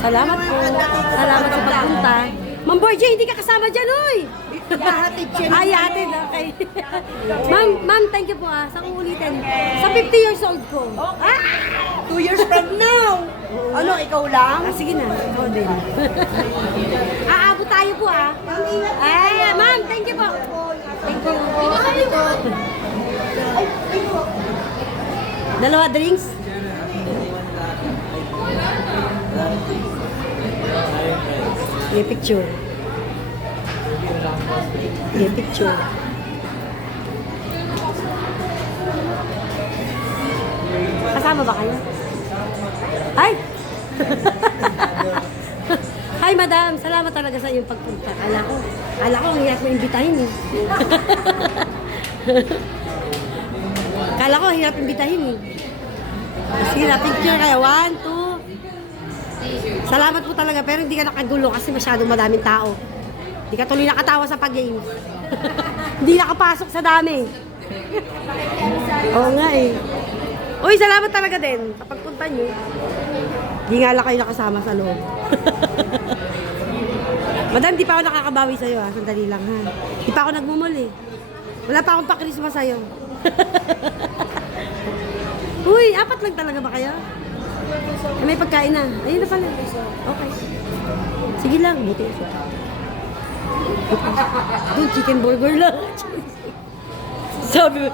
Salamat po. Salamat sa pagpunta. Ma'am Borgie, hindi ka kasama dyan, uy! Yahatid siya. Ay, hatid, okay. Ma'am, thank you po Sa uulitin. Sa 50 years old ko. Ah! 2 years from now. Ano, ikaw lang? Sige na, ikaw din. Aabot tayo po Ay, ma'am, thank you po. Thank you. Dalawa drinks? Sige, picture. Sige, picture. Kasama ba kayo? Ay! Hi, madam. Salamat talaga sa iyong pagpunta. Kala ko ang hirap mo imbitahin Kala ko ang hirap imbitahin Sige na, picture kayo. 1, 2. Salamat po talaga, pero hindi ka nakagulo kasi masyadong madaming tao. Hindi ka tuloy nakatawa sa pag-games. Hindi nakapasok sa dami. Oo nga Uy, salamat talaga din sa pagpunta nyo. Hindi nga lang kayo nakasama sa loob. Madam, di pa ako nakakabawi sa'yo Sandali lang Di pa ako nagmumul Wala pa akong pa-Christmas sa'yo. Uy, 4 lang talaga ba kayo? May pagkain na. Ayun na pala. Okay. Sige lang. Buti. Doon, chicken burger lang. Sabi mo.